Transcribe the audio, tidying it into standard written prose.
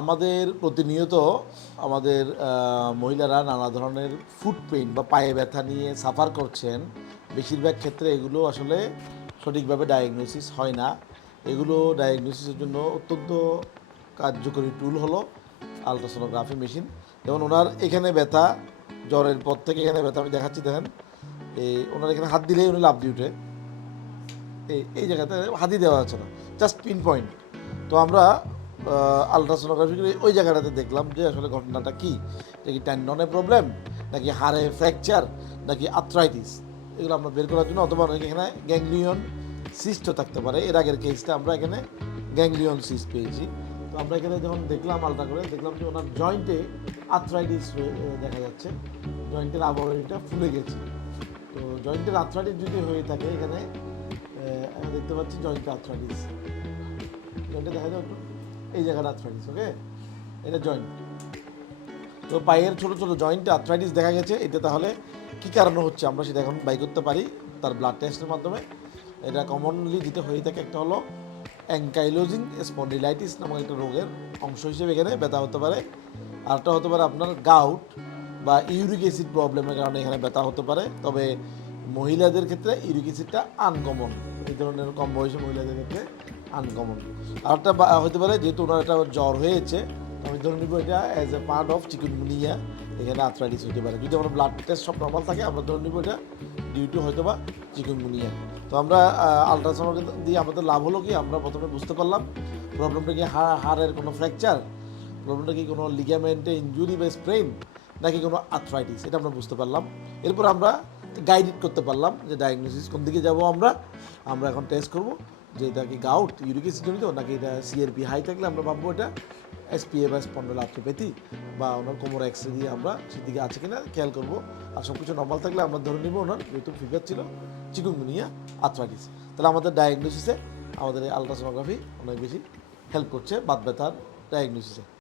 আমাদের প্রতিনিয়ত আমাদের মহিলারা নানা ধরনের ফুট পেইন বা পায়ে ব্যথা নিয়ে সাফার করছেন। বেশিরভাগ ক্ষেত্রে এগুলো আসলে সঠিকভাবে ডায়াগনোসিস হয় না। এগুলো ডায়াগনোসিসের জন্য অত্যন্ত কার্যকরী টুল হলো আলট্রাসোনোগ্রাফি মেশিন। যেমন ওনার এখানে ব্যথা, জ্বরের পর থেকে এখানে ব্যথা আমি দেখাচ্ছি, দেখেন ওনার এখানে হাত দিলেই উনি লাফ দিয়ে উঠে। এই জায়গাতে হাতই দেওয়া যাচ্ছে না, জাস্ট পিন পয়েন্ট। তো আমরা আলট্রাসোনোগ্রাফি করে ওই জায়গাটাতে দেখলাম যে আসলে ঘটনাটা কী, এটা কি ট্যান্ডনের প্রবলেম, নাকি হাড়ে ফ্র্যাকচার, নাকি আর্থ্রাইটিস। এগুলো আমরা বের করার জন্য, অথবা অনেকে এখানে গ্যাংলিয়ন সিস্টও থাকতে পারে। এর আগের কেসটা আমরা এখানে গ্যাংলিয়ন সিস্ট পেয়েছি। তো আমরা এখানে যখন দেখলাম আলট্রা করে, দেখলাম যে ওনার জয়েন্টে আর্থ্রাইটিস দেখা যাচ্ছে, জয়েন্টের আবরণীটা ফুলে গেছে। তো জয়েন্টের আর্থ্রাইটিস যদি হয়ে থাকে, এখানে আমরা দেখতে পাচ্ছি জয়েন্ট আর্থ্রাইটিস, জয়েন্টে দেখা যায় একটু এই জায়গাটা আর্থ্রাইটিস, ওকে, এটা জয়েন্ট। তো পায়ের ছোটো ছোটো জয়েন্টে আর্থ্রাইটিস দেখা গেছে। এটা তাহলে কী কারণে হচ্ছে আমরা সেটা এখন বাই করতে পারি তার ব্লাড টেস্টের মাধ্যমে। এটা কমনলি যেটা হয়ে থাকে, একটা হলো অ্যাঙ্কাইলোজিং স্পন্ডিলাইটিস নামক একটা রোগের অংশ হিসেবে এখানে ব্যথা হতে পারে। আরেকটা হতে পারে আপনার গাউট বা ইউরিক অ্যাসিড প্রবলেমের কারণে এখানে ব্যথা হতে পারে। তবে মহিলাদের ক্ষেত্রে ইউরিক অ্যাসিডটা আনকমন, এই ধরনের কম বয়সী মহিলাদের ক্ষেত্রে আনকমন। আরেকটা হতে পারে, যেহেতু ওনার একটা জ্বর হয়েছে, আমি ধরে নিব এটা as a part of chikungunya, এখানে আর্থ্রাইটিস হতে পারে। যদি আমার ব্লাড টেস্ট সব নর্মাল থাকে, আমরা ধরে নিব এটা ডিউ হয়তো বা চিকুনগুনিয়া। তো আমরা আলট্রাসাউন্ড দিয়ে আমাদের লাভ হলো কি, আমরা প্রথমে বুঝতে পারলাম প্রবলেমটা কি হাড়ের কোনো ফ্র্যাকচার, প্রবলেমটা কি কোনো লিগামেন্টে ইনজুরি বা স্প্রেন, নাকি কোনো আর্থ্রাইটিস, এটা আমরা বুঝতে পারলাম। এরপর আমরা গাইড করতে পারলাম যে ডায়াগনোসিস কোন দিকে যাব। আমরা এখন টেস্ট করব যে এটা কি গাউট, ইউরিক অ্যাসিড জনিত, নাকি এটা সিআরপি হাই থাকলে আমরা ভাববো এটা এসপিএ বা স্পন্ডালোআর্থ্রোপ্যাথি, বা ওনার কোমর এক্সরে দিয়ে আমরা সেদিকে আছে কিনা খেয়াল করবো। আর সব কিছু নর্মাল থাকলে আমরা ধরে নিব ওনার যেহেতু ফিভার ছিল চিকুনগুনিয়া আর্থ্রাইটিস। তাহলে আমাদের ডায়াগনোসিসে আমাদের এই আলট্রাসোনোগ্রাফি অনেক বেশি হেল্প করছে বাত ব্যথার ডায়াগনোসিসে।